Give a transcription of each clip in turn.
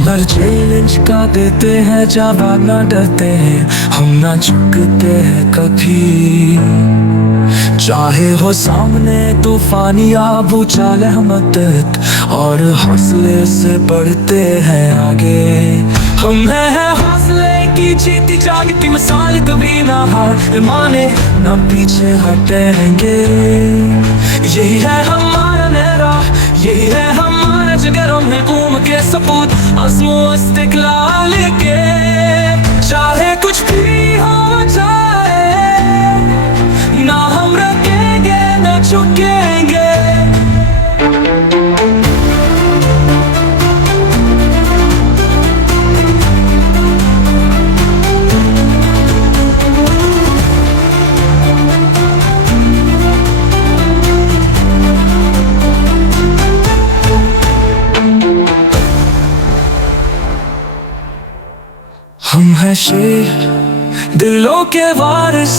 हम हर चैलेंज का देते हैं जवाब, ना डरते हैं हम, ना झुकते हैं कभी। चाहे हो सामने तूफान या भूचाल, हम अटक और हौसले से बढ़ते हैं आगे। हम हैं हौसले की जीती जागती मिसाल, कभी ना हार माने ना पीछे हटेंगे। यही है हमारा नहरा, यही है हमारा जिगर, में घूम के सपूत आज़मो इस्तिक़लाल के। चाहे कुछ भी हो जाए ना हम रुकेंगे ना झुकेंगे। हम हैं शेर दिलों के वारिस,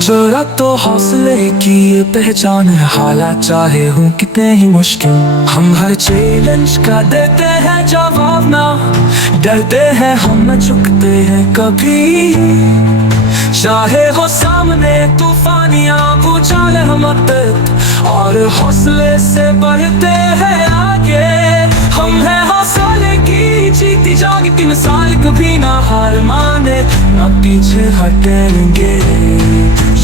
जुर्रत तो हौसले की ये पहचान है। हालात चाहे हो कितने ही मुश्किल, हम हर चैलेंज का देते हैं जवाब, ना डरते हैं हम, न झुकते हैं कभी। चाहे हो सामने तूफान या भूचाल, हम अटक और हौसले से बढ़ते हैं आगे। हम हैं हौसले की जीती जागती मिसाल, कभी ना हार माने ना पीछे हटेंगे।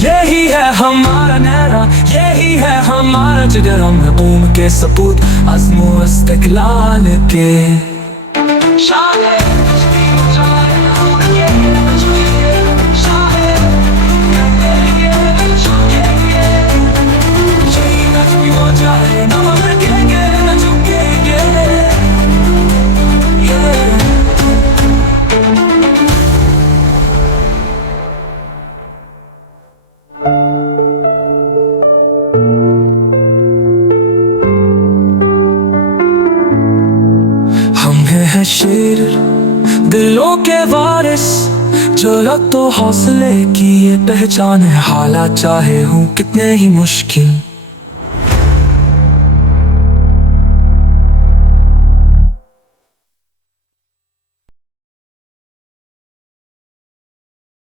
यही है हमारा नहरा, यही है हमारा जिगर, हम घूम के सपूत आज़मो इस्तिक़लाल के। है शेर दिलों के वारिस, जुर्रत तो हौसले की ये पहचान है। हालात चाहे हो कितने ही मुश्किल,